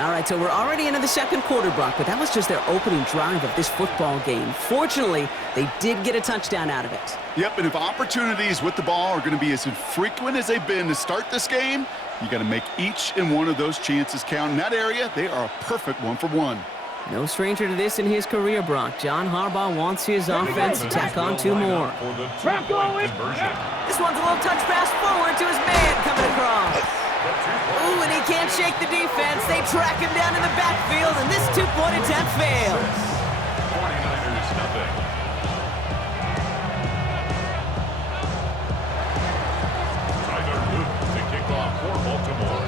All right, so we're already into the second quarter, Brock, but that was just their opening drive of this football game. Fortunately, they did get a touchdown out of it. Yep, and if opportunities with the ball are going to be as infrequent as they've been to start this game, you got to make each and one of those chances count. In that area, they are a perfect 1-for-1. No stranger to this in his career, Brock. John Harbaugh wants his offense to tack on 2 more. This one's a little touch pass forward to his man coming across. Ooh, and he can't shake the defense. They track him down in the backfield, and this 2-point attempt fails. 49ers nothing. Tyler Luke to kick off for Baltimore.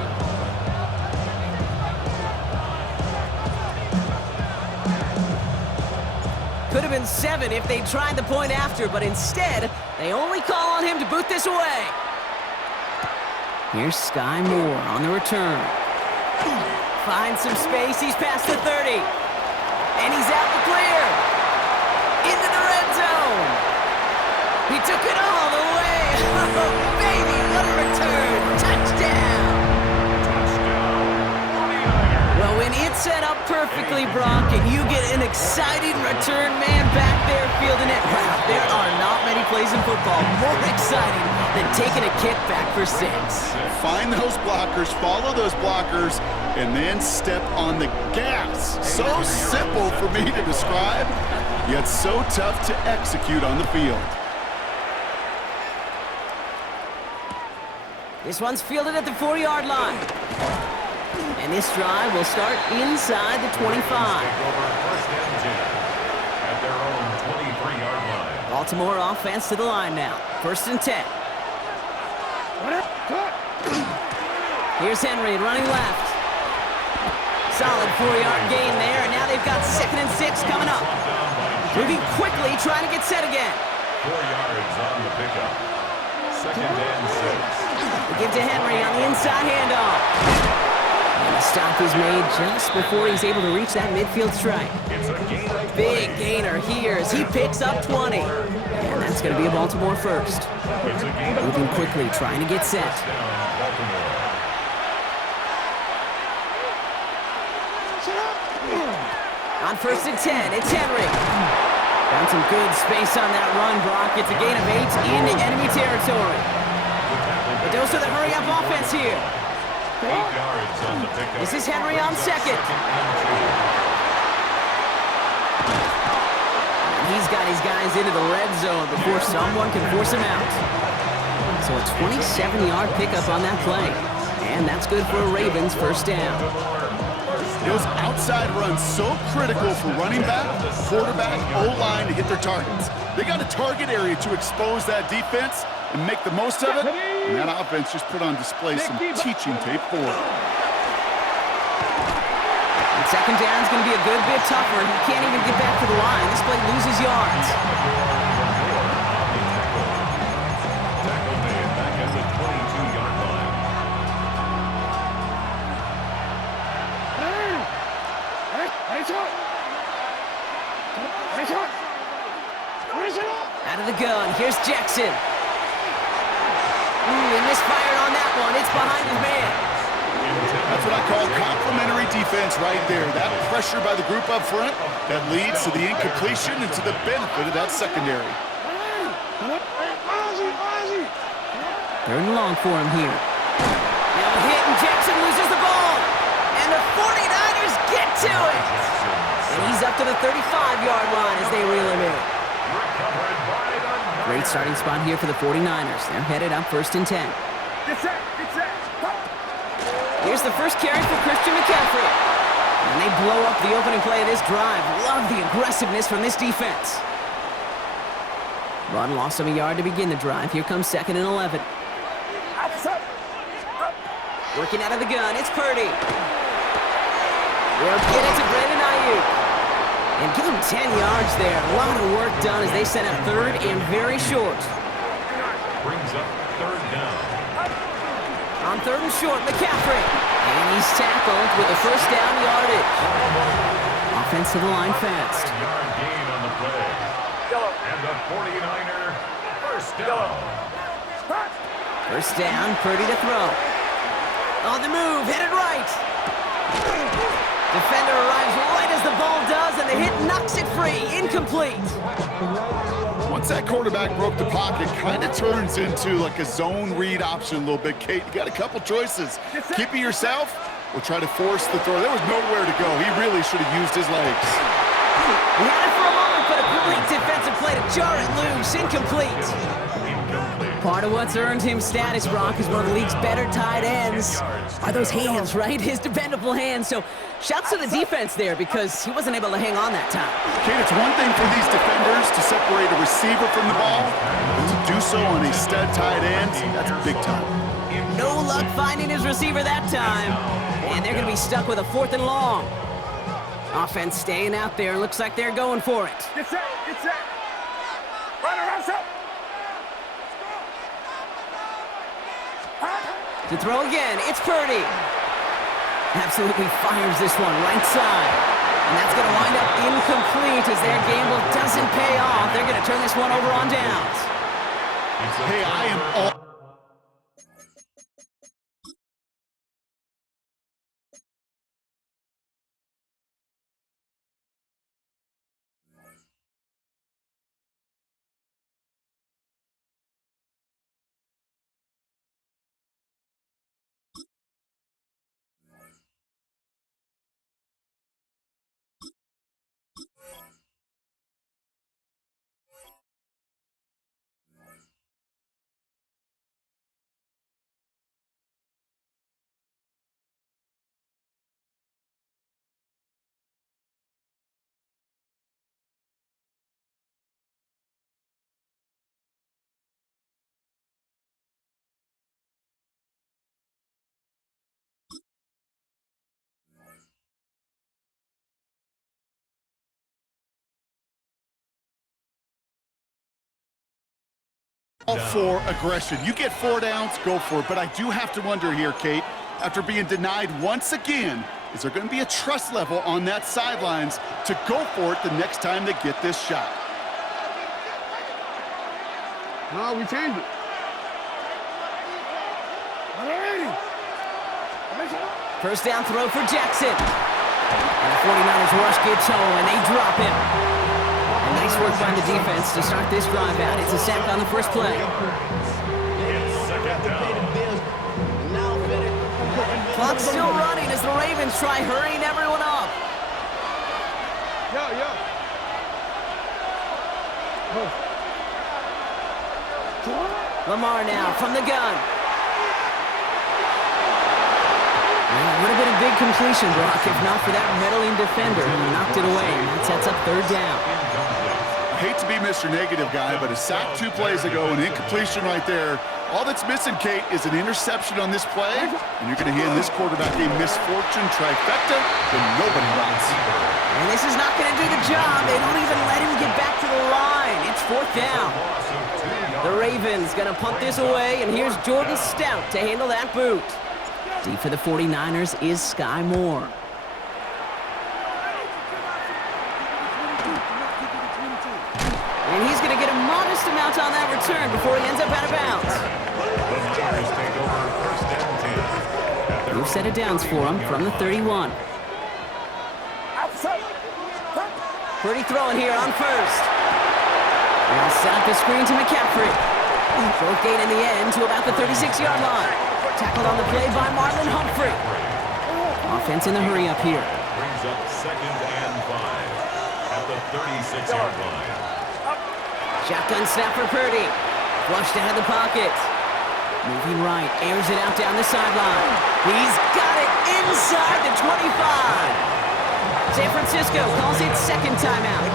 Could have been 7 if they tried the point after, but instead, they only call on him to boot this away. Here's Sky Moore on the return. Finds some space. He's past the 30. And he's out the clear. Into the red zone. He took it all the way. Oh, baby, what a return. Touchdown. Well, when it's set up perfectly, Brock, and you get an exciting return man back there fielding it, wow, there are not many plays in football more exciting than taking a kick back for 6. Find those blockers, follow those blockers, and then step on the gas. So simple for me to describe, yet so tough to execute on the field. This one's fielded at the 4-yard line. And this drive will start inside the 25. At their own 23-yard line. Baltimore offense to the line now. 1st and 10. Here's Henry running left. Solid 4-yard gain there, and now they've got 2nd and 6 coming up. Moving quickly, trying to get set again. 4 yards on the pickup. 2nd and 6. We give to Henry on the inside handoff. And the stop is made just before he's able to reach that midfield strike. Big gainer here as he picks up 20. And that's going to be a Baltimore first. Moving quickly, trying to get set. On 1st and 10, it's Henry. Found some good space on that run, Brock. It's a gain of 8 into enemy territory. But those are the hurry-up offense here. 8 yards on the pickup. This is Henry on 2nd. He's got his guys into the red zone before someone can force him out. So a 27-yard pickup on that play. And that's good for a Ravens first down. Those outside runs so critical for running back, quarterback, O-line to hit their targets. They got a target area to expose that defense and make the most of it. And that offense just put on display some teaching tape for it. And 2nd down is going to be a good bit tougher. He can't even get back to the line. This play loses yards. Tackle made back at the 22-yard line. Out of the gun. Here's Jackson. Ooh, and misfired on that one. It's behind his man. That's what I call complimentary defense right there. That pressure by the group up front that leads to the incompletion and to the benefit of that secondary. 3rd and long for him here. Now hit, and Jackson loses the ball. And the 49ers get to it. And he's up to the 35-yard line as they reel him in. Great starting spot here for the 49ers. They're headed up 1st and 10. Here's the first carry for Christian McCaffrey. And they blow up the opening play of this drive. Love the aggressiveness from this defense. Run loss of a yard to begin the drive. Here comes 2nd and 11. Working out of the gun, it's Purdy. They'll get it to Brandon Ayuk. And give him 10 yards there. A lot of work done as they set up 3rd and very short. Brings up 3rd down. On 3rd and short, McCaffrey. And he's tackled with the first down yardage. Offense to the line fast. 5-yard gain on the play. And the 49er first down. First down, Purdy to throw. On the move, headed right. Defender arrives right as the ball does, and the hit knocks it free. Incomplete. Once that quarterback broke the pocket, kind of turns into like a zone read option a little bit. Kate, you got a couple choices. Keep it yourself or try to force the throw. There was nowhere to go. He really should have used his legs. He had it for a moment, but a great defensive play to jar it loose. Incomplete. Part of what's earned him status, Brock, is one of the league's better tight ends. Are those hands, right? His dependable hands. So shouts to the defense there because he wasn't able to hang on that time. Kate, it's one thing for these defenders to separate a receiver from the ball, but to do so on a stud tight end, that's big time. No luck finding his receiver that time. And they're going to be stuck with a 4th and long. Offense staying out there. Looks like they're going for it. Get set, get set. Runner, rush up. To throw again, it's Purdy. Absolutely fires this one right side. And that's going to wind up incomplete as their gamble doesn't pay off. They're going to turn this one over on downs. Hey, I am all... for aggression. You get 4 downs, go for it. But I do have to wonder here, Kate, after being denied once again, is there going to be a trust level on that sidelines to go for it the next time they get this shot? No, we changed it. First down throw for Jackson. And the 49ers rush gets home, and they drop him. And nice work by the defense to start this drive out. It's a sack on the first play. It's second down. Clock's still running as the Ravens try hurrying everyone up. Lamar now from the gun. Well, it would have been a big completion, Brock, if not for that meddling defender who knocked it away. That sets up 3rd down. I hate to be Mr. Negative guy, but a sack 2 plays ago, an incompletion right there. All that's missing, Kate, is an interception on this play, and you're going to hand this quarterback a misfortune trifecta that nobody wants. And this is not going to do the job. They don't even let him get back to the line. It's 4th down. The Ravens going to punt this away, and here's Jordan Stout to handle that boot. D for the 49ers is Sky Moore. And he's going to get a modest amount on that return before he ends up out of bounds. New set of downs for him from the 31. Purdy throwing here on first. And he'll set up the screen to McCaffrey. Short gain in the end to about the 36-yard line. Tackled on the play by Marlon Humphrey. Offense in the hurry up here. Brings up 2nd and 5 at the 36-yard line. Shotgun snap for Purdy. Flushed out of the pocket. Moving right, airs it out down the sideline. He's got it inside the 25. San Francisco calls it 2nd timeout.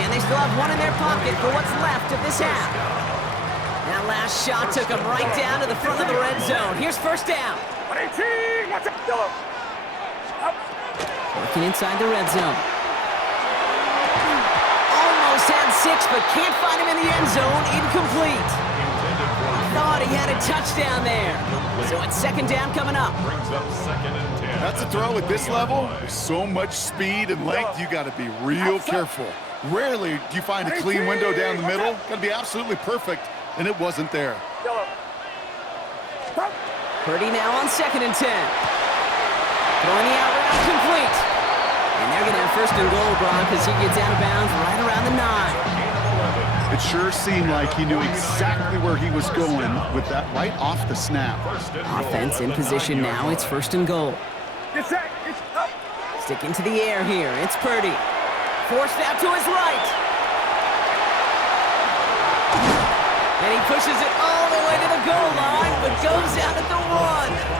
And they still have one in their pocket for what's left of this half. That last shot took him right down to the front of the red zone. Here's 1st down. Working inside the red zone. Almost had 6, but can't find him in the end zone. Incomplete. Thought he had a touchdown there. So it's 2nd down coming up. Brings up 2nd and 10. That's a throw at this level. There's so much speed and length, you got to be real careful. Rarely do you find a clean window down the middle. Got to be absolutely perfect, and it wasn't there. Purdy now on 2nd and 10. Throwing the out route complete. And they're going to have first and goal, Brock, as he gets out of bounds right around the 9. It sure seemed like he knew exactly where he was going with that right off the snap. Offense in position now. It's first and goal. It's up. Sticking to the air here. It's Purdy. Forced out to his right. And he pushes it all the way to the goal line, but goes out at the 1.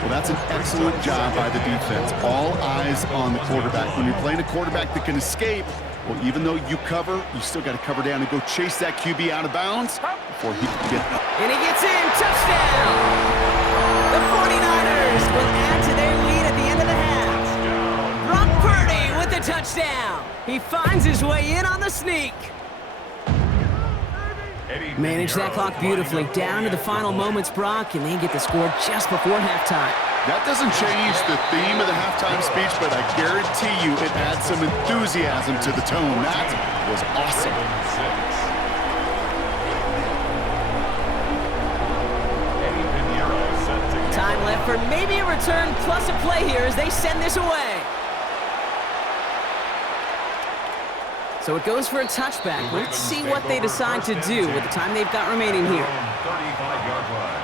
Well, that's an excellent job by the defense. All eyes on the quarterback. When you're playing a quarterback that can escape, well, even though you cover, you still got to cover down and go chase that QB out of bounds before he can get up. And he gets in. Touchdown! The 49ers will add to their lead at the end of the half. Brock Purdy with the touchdown. He finds his way in on the sneak. Manage that clock beautifully. Down to the final moments, Brock, and they get the score just before halftime. That doesn't change the theme of the halftime speech, but I guarantee you it adds some enthusiasm to the tone. That was awesome. Time left for maybe a return plus a play here as they send this away. So it goes for a touchback. Let's see what they decide to do with the time they've got remaining here. 35-yard line.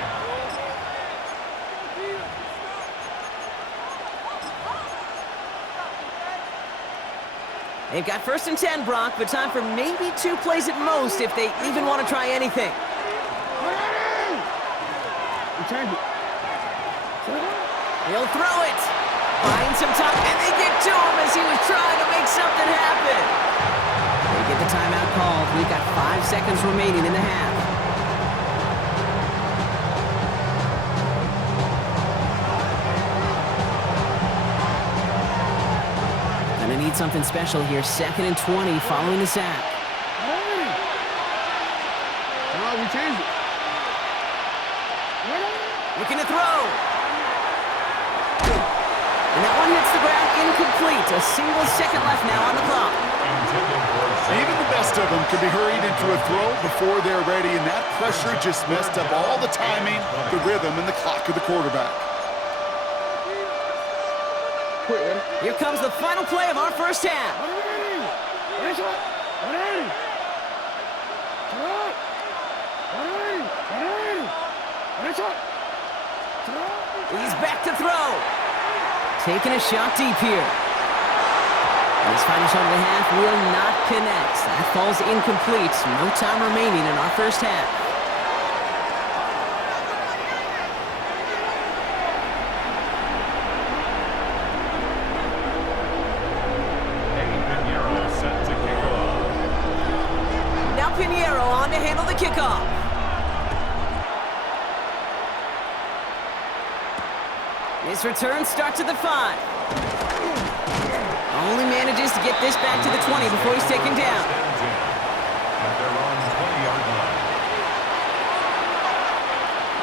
They've got first and 10, Brock, but time for maybe 2 plays at most if they even want to try anything. He'll throw it. Find some time, and they get to him as he was trying to make something happen. They get the timeout called. We've got 5 seconds remaining in the half. Gonna need something special here. 2nd and 20 following the sack. No, we changed it. Looking to throw. And that one hits the ground incomplete. A single second left now on the clock. Even the best of them could be hurried into a throw before they're ready, and that pressure just messed up all the timing, the rhythm, and the clock of the quarterback. Here comes the final play of our first half. He's back to throw. Taking a shot deep here. And his final shot of the half will not connect. That falls incomplete. No time remaining in our first half. Now Pinheiro on to handle the kickoff. His return starts at the 5. Only manages to get this back to the 20 before he's taken down.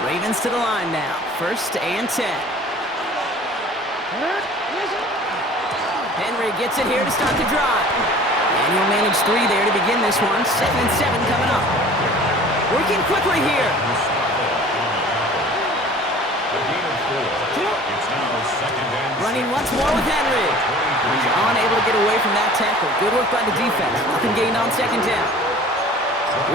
Ravens to the line now. 1st and 10. Henry gets it here to start the drive. And he'll manage 3 there to begin this one. 2nd and 7 coming up. Working quickly here. Running once more with Henry. He's unable to get away from that tackle. Good work by the defense. Nothing gained on 2nd down.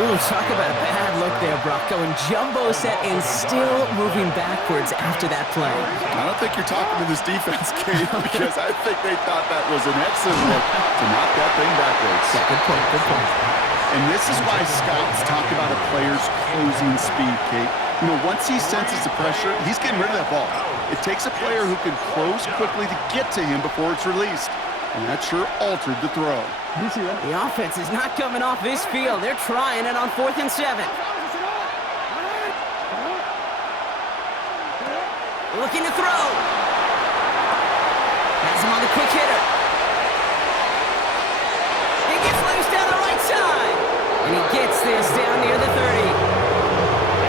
Ooh, talk about a bad look there, Brock. Going jumbo set and still moving backwards after that play. I don't think you're talking to this defense, Kate, because I think they thought that was an excellent look to knock that thing backwards. Yeah, good point, good point. And this is why scouts talk about a player's closing speed, Kate. You know, once he senses the pressure, he's getting rid of that ball. It takes a player who can close quickly to get to him before it's released. And that sure altered the throw. The offense is not coming off this field. They're trying it on 4th and 7. Looking to throw. Has him on the quick hitter. He gets loose down the right side. And he gets this down near the 30.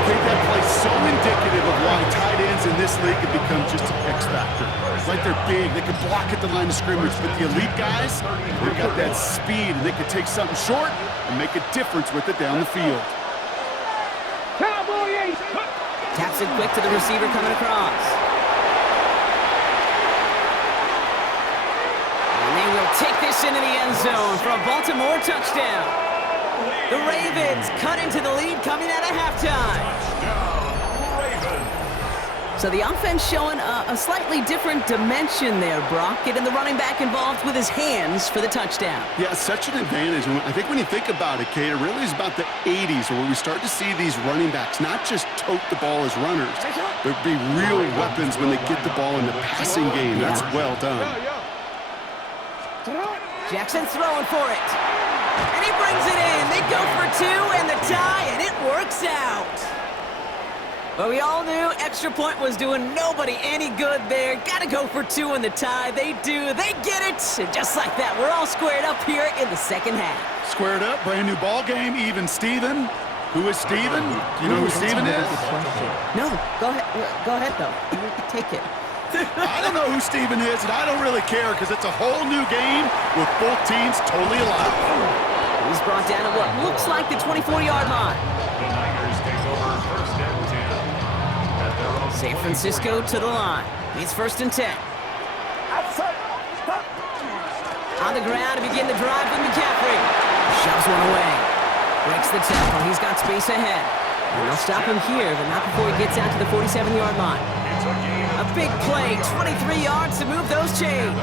I think that play's so indicative of why tight ends in this league have become just an X factor. It's like they're big, they can block at the line of scrimmage, but the elite guys, they've got that speed, and they can take something short and make a difference with it down the field. Taps it quick to the receiver coming across. Lofts into the end zone for a Baltimore touchdown. The Ravens cut into the lead coming out of halftime. Touchdown, Ravens. So the offense showing a slightly different dimension there, Brock, getting the running back involved with his hands for the touchdoand. Yeah, such an advantage. And I think when you think about it, Kate, it really is about the 80s where we start to see these running backs not just tote the ball as runners, but be real weapons when they get the ball in the passing game. That's well done. Jackson throwing for it. And he brings it in. They go for two and the tie, and it works out. But we all knew extra point was doing nobody any good there. Got to go for two in the tie. They do. They get it. And just like that, we're all squared up here in the second half. Squared up, brand new ball game, even Steven. Who is Steven? Do you know who Steven is? No, go ahead though. You take it. I don't know who Steven is, and I don't really care because it's a whole new game with both teams totally alive. He's brought down at what looks like the 24-yard line. The Niners take over first and 10. At their own San Francisco to the line. It's first and 10. On the ground to begin the drive with McCaffrey. Shoves one away. Breaks the tackle. He's got space ahead. And they'll stop him here, but not before he gets out to the 47-yard line. It's a game. A big play, 23 yards to move those chains.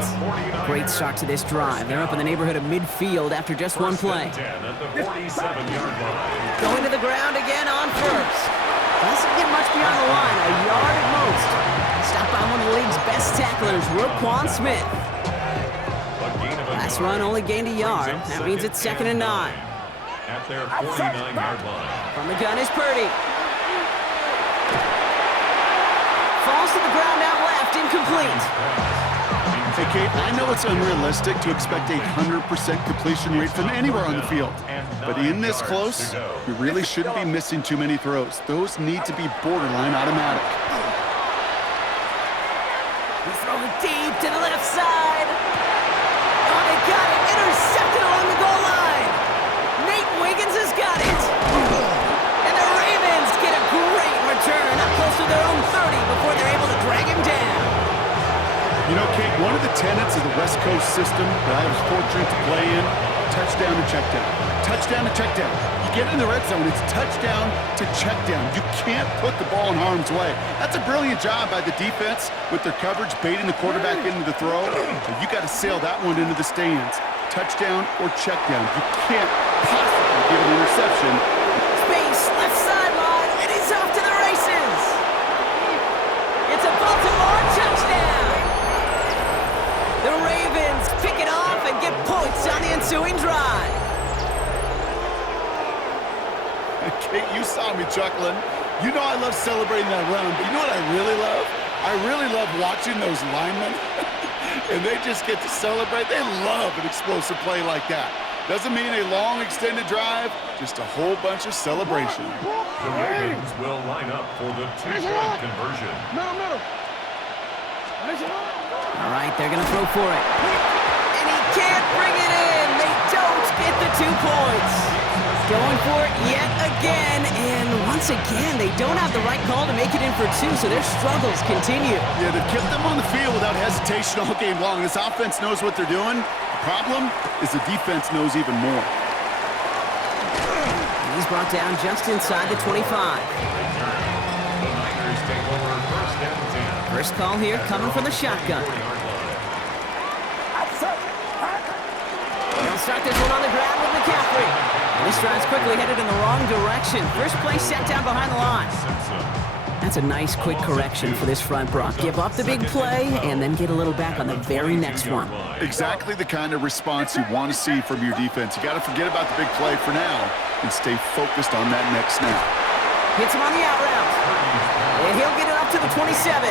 Great start to this drive. They're up in the neighborhood of midfield after just one play. 10 at the 47-yard line. Going to the ground again on first. Doesn't get much beyond the line, a yard at most. Stopped by one of the league's best tacklers, Roquan Smith. A gain of a Last yard. run only gained a yard. That means it's second and 9. At their 49-yard line. From the gun is Purdy. Falls to the ground out left, incomplete. Hey, Kate, I know it's unrealistic to expect a 100% completion rate from anywhere on the field. But in this close, we really shouldn't be missing too many throws. Those need to be borderline automatic. He's throwing deep to the left side. Oh, they got it. Intercepted along the goal line. Nate Wiggins has got it. And the Ravens get a great return up close to their own 30 before they're able to drag him down. You know, Kate, one of the tenets of the West Coast system that I was fortunate to play in, touchdown to check down. Touchdown to check down. You get in the red zone, it's touchdown to check down. You can't put the ball in harm's way. That's a brilliant job by the defense with their coverage, baiting the quarterback into the throw. But you got to sail that one into the stands. Touchdown or check down. You can't possibly give an interception. Space, left sideline, and he's off to the races. It's a Baltimore touchdown. The Ravens pick it off and get points on the ensuing drive. Kate, you saw me chuckling. You know I love celebrating that run, but you know what I really love? I really love watching those linemen, and they just get to celebrate. They love an explosive play like that. Doesn't mean a long, extended drive, just a whole bunch of celebration. The Ravens will line up for the two-point conversion. Middle. All right, they're going to throw for it. And he can't bring it in. They don't get the 2 points. Going for it yet again, and once again, they don't have the right call to make it in for 2, so their struggles continue. Yeah, they've kept them on the field without hesitation all game long. This offense knows what they're doing. The problem is the defense knows even more. He's brought down just inside the 25. The Niners take over first and 10. First call here coming from the shotgun. 40-yard line. They'll start this one on the ground with McCaffrey. And this drive's quickly headed in the wrong direction. First play set down behind the line. That's a nice quick correction for this front, Brock. Give up the big play and then get a little back on the very next one. Exactly the kind of response you want to see from your defense. You got to forget about the big play for now and stay focused on that next snap. Hits him on the out route. And he'll get it up to the 27.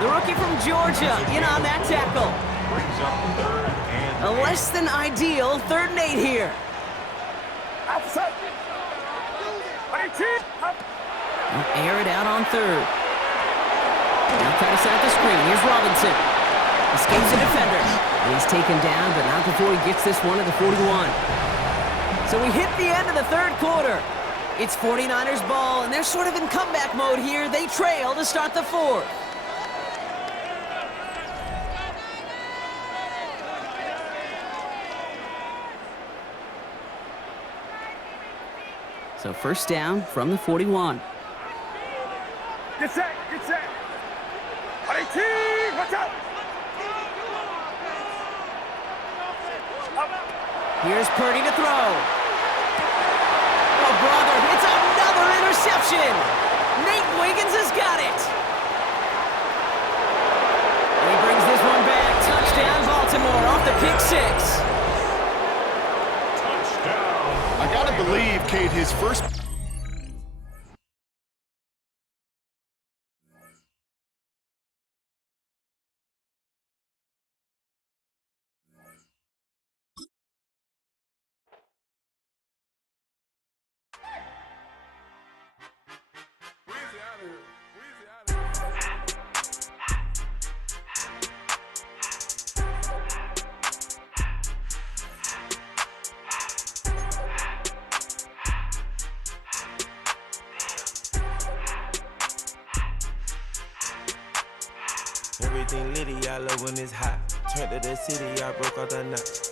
The rookie from Georgia in on that tackle. Brings up third and A less than ideal 3rd and 8 here. They'll air it out on 3rd. Now kind of set up the screen. Here's Robinson. Escapes the defender. And he's taken down, but not before he gets this one to the 41. So we hit the end of the 3rd quarter. It's 49ers ball, and they're sort of in comeback mode here. They trail to start the 4th. So first down from the 41. Get set, get set. 18, watch out. Here's Purdy to throw. Oh, brother, it's another interception. Nate Wiggins has got it. And he brings this one back. Touchdown, Baltimore, off the pick six. Touchdown. I gotta believe, Kate, his first... Everything litty, I love when it's hot. Turned to the city, I broke all the knots.